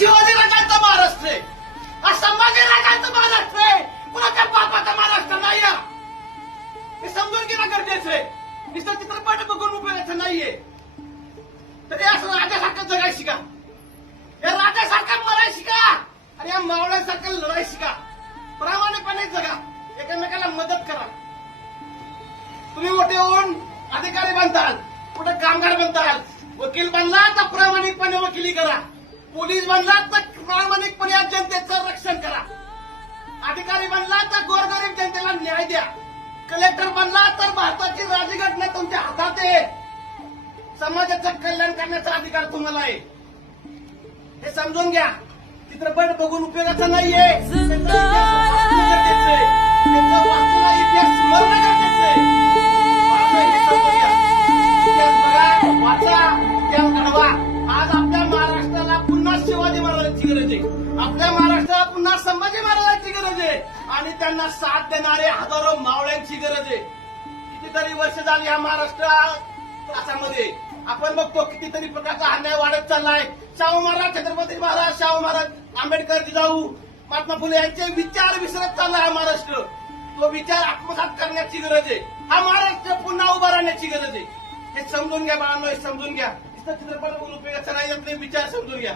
शिवाजी राजांचा महाराष्ट्र आहे, हा संभाजी राजांचा महाराष्ट्र आहे, कुणाच्या बापाचा महाराष्ट्र नाही. हे समजून घेणं गरजेचं आहे. नुसतं चित्रपट बघून उपयोगाचं नाहीये. तरी असं राजासारखं जगाय शिका, या राजासारखं मराय शिका आणि या मावळ्यासारखं लढाई शिका. प्रामाणिकपणे जगा, एकमेकाला मदत करा. तुम्ही मोठे होऊन अधिकारी बनताल, कुठे कामगार बनताल, वकील बनला तर प्रामाणिकपणे वकिली करा, पोलीस बनला तर प्रामाणिकपणे या जनतेचं रक्षण करा, अधिकारी बनला तर गोरगरीब जनतेला न्याय द्या, कलेक्टर बनला तर भारताची राज्यघटना तुमच्या हातात आहे. समाजाचं कल्याण करण्याचा अधिकार तुम्हाला आहे. हे समजून घ्या. चित्रपट बघून उपयोगाचं नाहीये. त्याचं वाचलेला इतिहास स्मरण गरजेचं आहे. हे समजून घ्या. इतिहास बघा, वाचा, इतिहास घडवा. आज आपल्या महाराष्ट्राला पुन्हा शिवाजी महाराजांची गरज आहे. आपल्या महाराष्ट्राला पुन्हा संभाजी महाराजांची गरज आहे आणि त्यांना साथ देणारे हजारो मावळ्यांची गरज आहे. कितीतरी वर्ष झाली या महाराष्ट्रामध्ये आपण बघतो कितीतरी प्रकारचा अन्याय वाढत चाललाय. शाहू महाराज, छत्रपती महाराज, शाहू महाराज, आंबेडकर, जिजाऊ, महात्मा फुले यांचे विचार विसरत चाललाय हा महाराष्ट्र. तो विचार आत्मसात करण्याची गरज आहे. हा महाराष्ट्र पुन्हा उभा राहण्याची गरज आहे. हे समजून घ्या बाळांनो, हे समजून घ्या. चित्रपट बघून उपयोगाचा नाही, आपले विचार समजून घ्या.